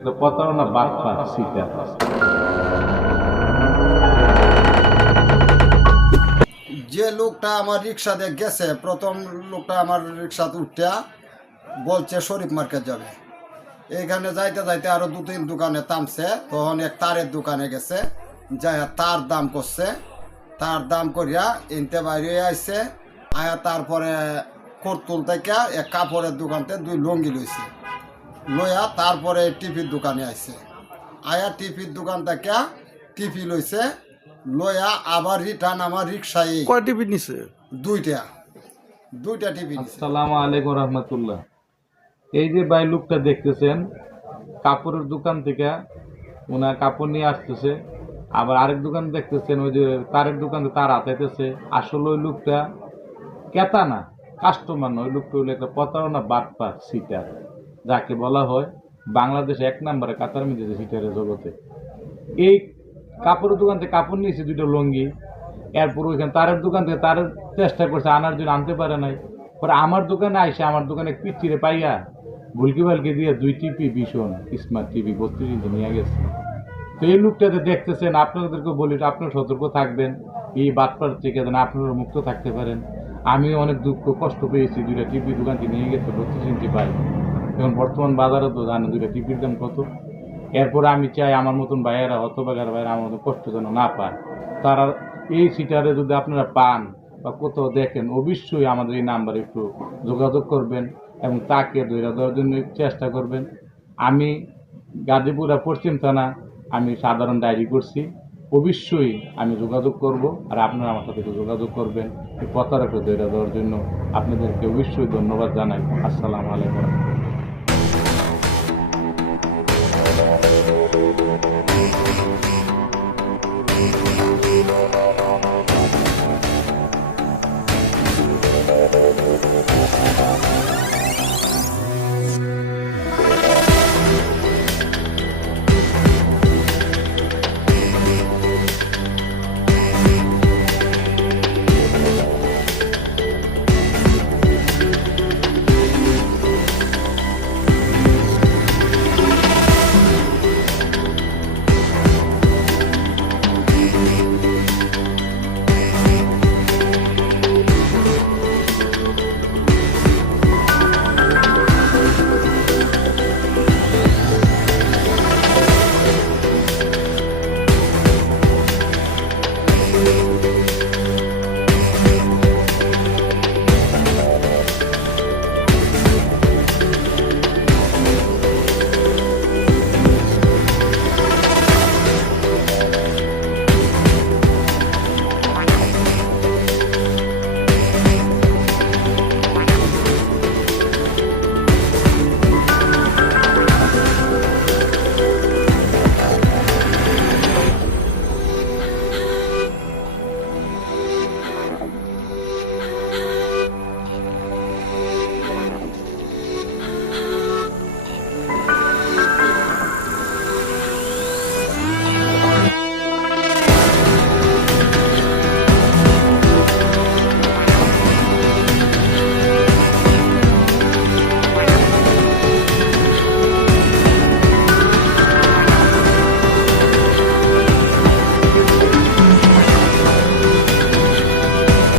এটা প্রতারণা বাটপার সিটার যে লোকটা আমার রিক্সাতে গেছে, প্রথম লোকটা আমার রিক্সাতে উঠতে বলছে, শরীফ মার্কেট যাবে। এইখানে যাইতে যাইতে আরও দু তিন দোকানে থামছে। তখন এক তারের দোকানে গেছে যাই তার দাম করছে। তার দাম করিয়া ইনতে বাইরে আইছে, আয়া তারপরে করতুল থেকে এক কাপড়ের দোকানতে দুই লঙ্গি লইছে। লইয়া তারপরে টিভির দোকানে আইছে। আয়া টিভির দোকান থেকে টিভি লইছে। লইয়া আবার রিটার্ন আমার রিক্সায় কয় টিভি নিছে? দুইটা। দুইটা টিভি নিছে। আসসালামু আলাইকুম রহমতুল্লাহ। এই যে ভাই লোকটা দেখতেছেন কাপড়ের দোকান থেকে ওনার কাপড় নিয়ে আসতেছে আবার আরেক দোকান দেখতেছেন ওই যে তারের দোকান থেকে তার হাতাইতেছে আসলে ওই লোকটা কেতা না কাস্টমার নয় ওই লোকটা হলো একটা প্রতারণা বাটপার সিটার যাকে বলা হয় বাংলাদেশে এক নম্বরে কাতার মিলেছে সিটারের জগতে। এই কাপড়ের দোকান থেকে কাপড় নিয়েছে দুটো লঙ্গি। এরপর ওইখানে তারের দোকান থেকে তারের চেষ্টা করছে, আনার জন্য আনতে পারে নাই। পরে আমার দোকানে আইসে, আমার দোকানে পিচ্ছিরে পাইয়া ভুলকি ভালকি দিয়ে দুই টিপি ভীষণ স্মার্ট টিভি বত্রিশ ইঞ্চি নিয়ে গেছে। তো এই লোকটাতে দেখতেছেন আপনাদেরকে বলি, আপনারা সতর্ক থাকবেন। এই বাটপার থেকে যেন আপনারা মুক্ত থাকতে পারেন। আমিও অনেক দুঃখ, কষ্ট পেয়েছি, দুইটা টিভি দোকানটি নিয়ে গেছে, বত্রিশ ইঞ্চি পাই এখন বর্তমান বাজারে তো জানো দুইটা টিভির দাম কত। এরপরে আমি চাই আমার মতন ভাইয়েরা হতবাগার ভাইয়েরা আমার মতন কষ্ট যেন না পায়। তারা এই সিটারে যদি আপনারা পান বা কোথাও দেখেন, অবশ্যই আমাদের এই নাম্বারে একটু যোগাযোগ করবেন এবং তাকে ধৈর্য দেওয়ার জন্য চেষ্টা করবেন। আমি গাজীপুরা পশ্চিম থানা, আমি সাধারণ ডায়েরি করছি। অবশ্যই আমি যোগাযোগ করব আর আপনারা আমার সাথে একটু যোগাযোগ করবেন। এই প্রতারককে ধৈর্য দেওয়ার জন্য আপনাদেরকে অবশ্যই ধন্যবাদ জানাই। আসসালামু আলাইকুম। No, no.